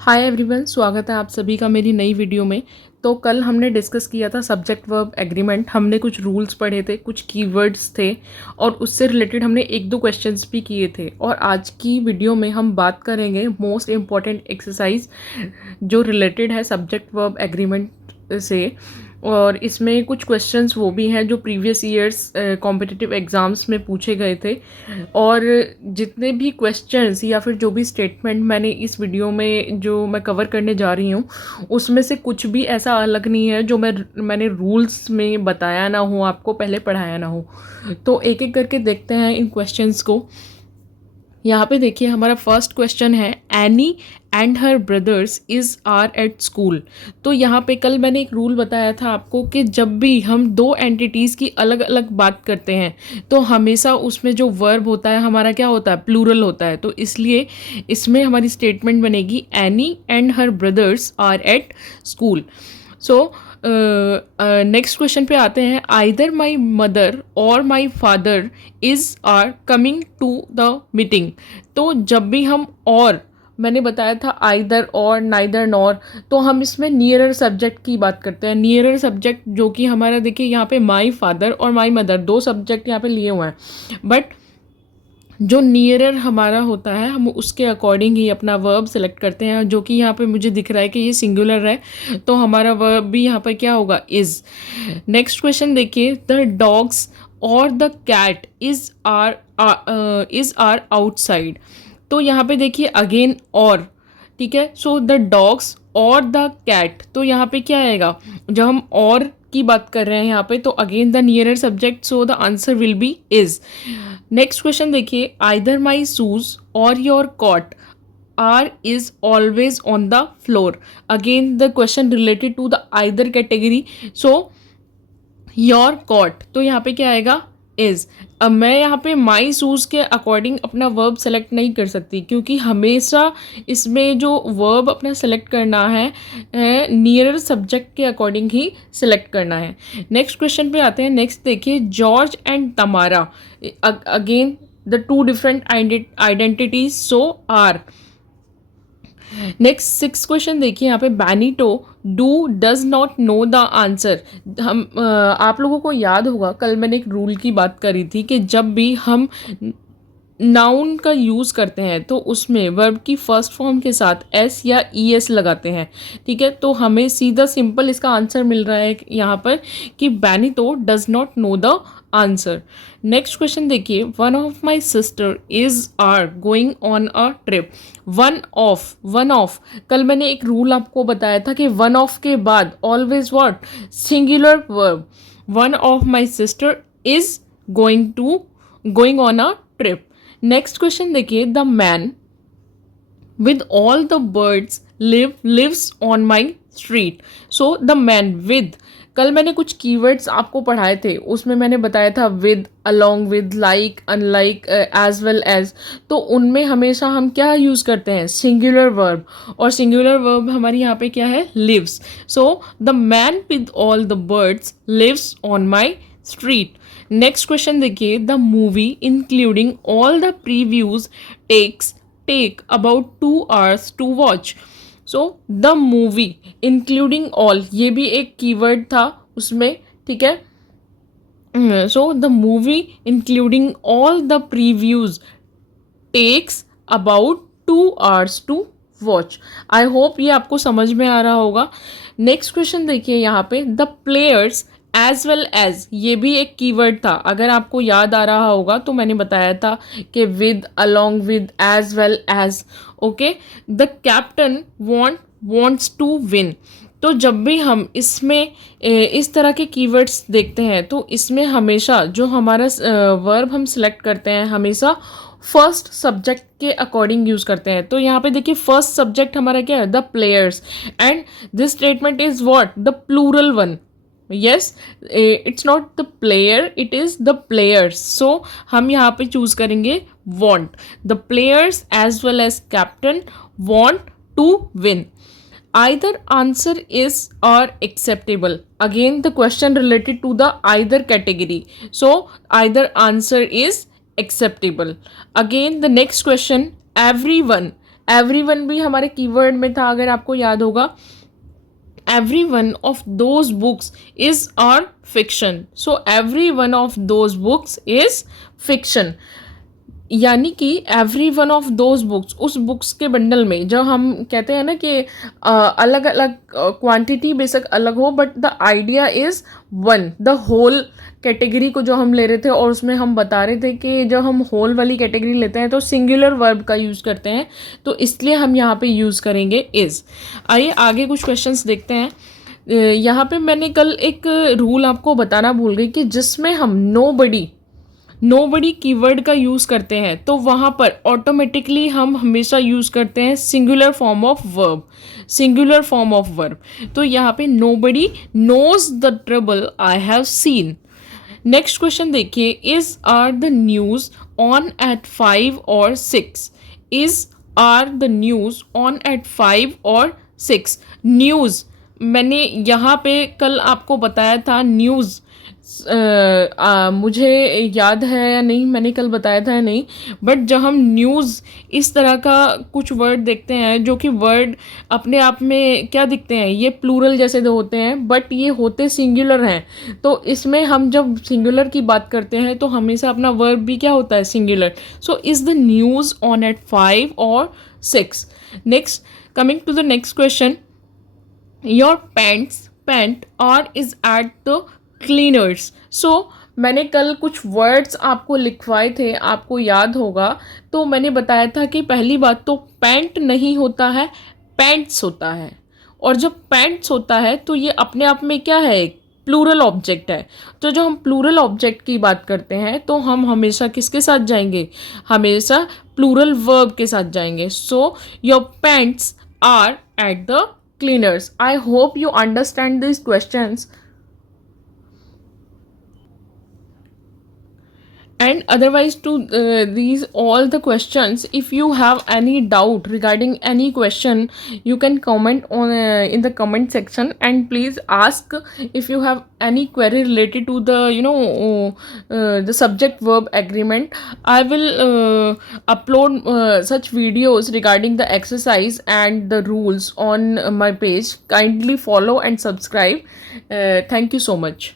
Hi everyone, स्वागत है आप सभी का मेरी नई वीडियो में। तो कल हमने डिस्कस किया था सब्जेक्ट वर्ब एग्रीमेंट। हमने कुछ रूल्स पढ़े थे, कुछ कीवर्ड्स थे और उससे रिलेटेड हमने एक दो क्वेश्चंस भी किए थे। और आज की वीडियो में हम बात करेंगे मोस्ट इम्पॉर्टेंट एक्सरसाइज जो रिलेटेड है सब्जेक्ट वर्ब एग्रीमेंट से। और इसमें कुछ क्वेश्चंस वो भी हैं जो प्रीवियस ईयर्स कॉम्पिटिटिव एग्ज़ाम्स में पूछे गए थे। और जितने भी क्वेश्चंस या फिर जो भी स्टेटमेंट मैंने इस वीडियो में जो मैं कवर करने जा रही हूँ, उसमें से कुछ भी ऐसा अलग नहीं है जो मैंने रूल्स में बताया ना हो, आपको पहले पढ़ाया ना हो। तो एक एक करके देखते हैं इन क्वेश्चंस को। यहाँ पे देखिए, हमारा फर्स्ट क्वेश्चन है Annie and her brothers is are at school. तो यहाँ पे कल मैंने एक रूल बताया था आपको कि जब भी हम दो एंटिटीज़ की अलग अलग बात करते हैं तो हमेशा उसमें जो वर्ब होता है हमारा क्या होता है, प्लूरल होता है। तो इसलिए इसमें हमारी स्टेटमेंट बनेगी Annie and her brothers are at school. So next question पे आते हैं, either my mother or my father is are coming to the meeting. तो जब भी हम और, मैंने बताया था आइदर और, नाइदर नॉर, तो हम इसमें नियरर सब्जेक्ट की बात करते हैं। नियरर सब्जेक्ट जो कि हमारा, देखिए यहाँ पे माई फादर और माई मदर दो सब्जेक्ट यहाँ पे लिए हुए हैं, बट जो नियरर हमारा होता है हम उसके अकॉर्डिंग ही अपना वर्ब सेलेक्ट करते हैं। जो कि यहाँ पे मुझे दिख रहा है कि ये सिंगुलर है, तो हमारा वर्ब भी यहाँ पर क्या होगा, इज़। नेक्स्ट क्वेश्चन देखिए, the dogs or the cat is are outside. तो यहाँ पे देखिए अगेन और, ठीक है। So the dogs or the cat, तो यहाँ पे क्या आएगा, जब हम और की बात कर रहे हैं यहाँ पे, तो again the nearer subject, so the answer will be is. Next question देखिए, either my shoes or your cot are is always on the floor. Again the question related to the either category, so your cot, तो यहाँ पे क्या आएगा, is. अब मैं यहाँ पे माई शूज़ के अकॉर्डिंग अपना वर्ब सेलेक्ट नहीं कर सकती, क्योंकि हमेशा इसमें जो वर्ब अपना सेलेक्ट करना है नियरर सब्जेक्ट के अकॉर्डिंग ही सेलेक्ट करना है। नेक्स्ट क्वेश्चन पे आते हैं। नेक्स्ट देखिए, George and Tamara, again the two different identities, so are. Next six question देखिए, यहाँ पे Benito do does not know the answer. हम आप लोगों को याद होगा कल मैंने एक रूल की बात करी थी कि जब भी हम नाउन का यूज़ करते हैं तो उसमें वर्ब की फर्स्ट फॉर्म के साथ एस या ई एस लगाते हैं, ठीक है। तो हमें सीधा सिंपल इसका आंसर मिल रहा है यहाँ पर कि Benito does not know the answer. Next question देखिए, one of my sister is are going on a trip. One of, कल मैंने एक रूल आपको बताया था कि वन ऑफ के बाद always what, singular verb. One of my sister is going on a trip. Next question देखिए, the man with all the birds lives on my street. So the man with, कल मैंने कुछ keywords आपको पढ़ाए थे, उसमें मैंने बताया था with, along with, like, unlike, as well as. तो उनमें हमेशा हम क्या यूज़ करते हैं, सिंगुलर वर्ब। और सिंगुलर वर्ब हमारी यहाँ पे क्या है, lives. So the man with all the birds lives on my street. Next question देखिए, the movie including all the previews take about 2 hours to watch. So the movie including all, ये भी एक keyword था उसमें, ठीक है। So the movie including all the previews takes about 2 hours to watch. I hope ये आपको समझ में आ रहा होगा। नेक्स्ट क्वेश्चन देखिए, यहाँ पे the players as well as, ये भी एक कीवर्ड था, अगर आपको याद आ रहा होगा तो मैंने बताया था कि with, along with, as well as, okay. The captain wants to win. तो जब भी हम इसमें इस तरह के कीवर्ड्स देखते हैं तो इसमें हमेशा जो हमारा वर्ब हम सिलेक्ट करते हैं हमेशा फर्स्ट सब्जेक्ट के अकॉर्डिंग यूज़ करते हैं। तो यहाँ पे देखिए फर्स्ट सब्जेक्ट हमारा क्या है, the players, and this statement is what, the plural one. yes, it's not the player, it is the players, so हम यहाँ पे चूज करेंगे want, the players as well as captain want to win। either answer is or acceptable, again the question related to the either category, so either answer is acceptable। again the next question, everyone everyone भी हमारे keyword में था, अगर आपको याद होगा. every one of those books is our fiction. So every one of those books is fiction. यानी कि every one of those books, उस बुक्स के बंडल में, जब हम कहते हैं ना कि अलग अलग क्वांटिटी बेशक अलग हो, but the idea is one. The whole category को जो हम ले रहे थे, और उसमें हम बता रहे थे कि जब हम होल वाली कैटेगरी लेते हैं तो सिंगुलर वर्ब का यूज़ करते हैं, तो इसलिए हम यहाँ पे यूज़ करेंगे इज़. आइए आगे कुछ क्वेश्चंस देखते हैं. यहाँ पे मैंने कल एक रूल आपको बताना भूल गई कि जिसमें हम नोबडी कीवर्ड का यूज़ करते हैं, तो वहाँ पर ऑटोमेटिकली हम हमेशा यूज़ करते हैं सिंगुलर फॉर्म ऑफ वर्ब. तो यहाँ पे nobody knows the trouble I have seen. Next question देखिए. Is are the news on at 5 और 6? Is are the news on at 5 और 6? न्यूज़ मैंने यहाँ पे कल आपको बताया था. न्यूज़ मुझे याद है या नहीं, मैंने कल बताया था या नहीं, बट जब हम न्यूज़ इस तरह का कुछ वर्ड देखते हैं, जो कि वर्ड अपने आप में क्या दिखते हैं, ये प्लूरल जैसे तो होते हैं, बट ये होते सिंगुलर हैं. तो इसमें हम जब सिंगुलर की बात करते हैं तो हमेशा अपना वर्ब भी क्या होता है, singular. So is the news on at 5 और 6? Next, coming to the next question. Your pant or is at the cleaners. So मैंने कल कुछ वर्ड्स आपको लिखवाए थे, आपको याद होगा. तो मैंने बताया था कि पहली बात तो पैंट नहीं होता है, पैंट्स होता है. और जब पैंट्स होता है तो ये अपने आप में क्या है, एक प्लूरल ऑब्जेक्ट है. तो जब हम प्लूरल ऑब्जेक्ट की बात करते हैं तो हम हमेशा किसके साथ जाएंगे, हमेशा प्लूरल वर्ब के साथ जाएंगे. So your pants are at the cleaners. I hope you understand this questions. And otherwise to these all the questions, if you have any doubt regarding any question, you can comment on in the comment section, and please ask if you have any query related to the the subject verb agreement. I will upload such videos regarding the exercise and the rules on my page. Kindly follow and subscribe. Thank you so much.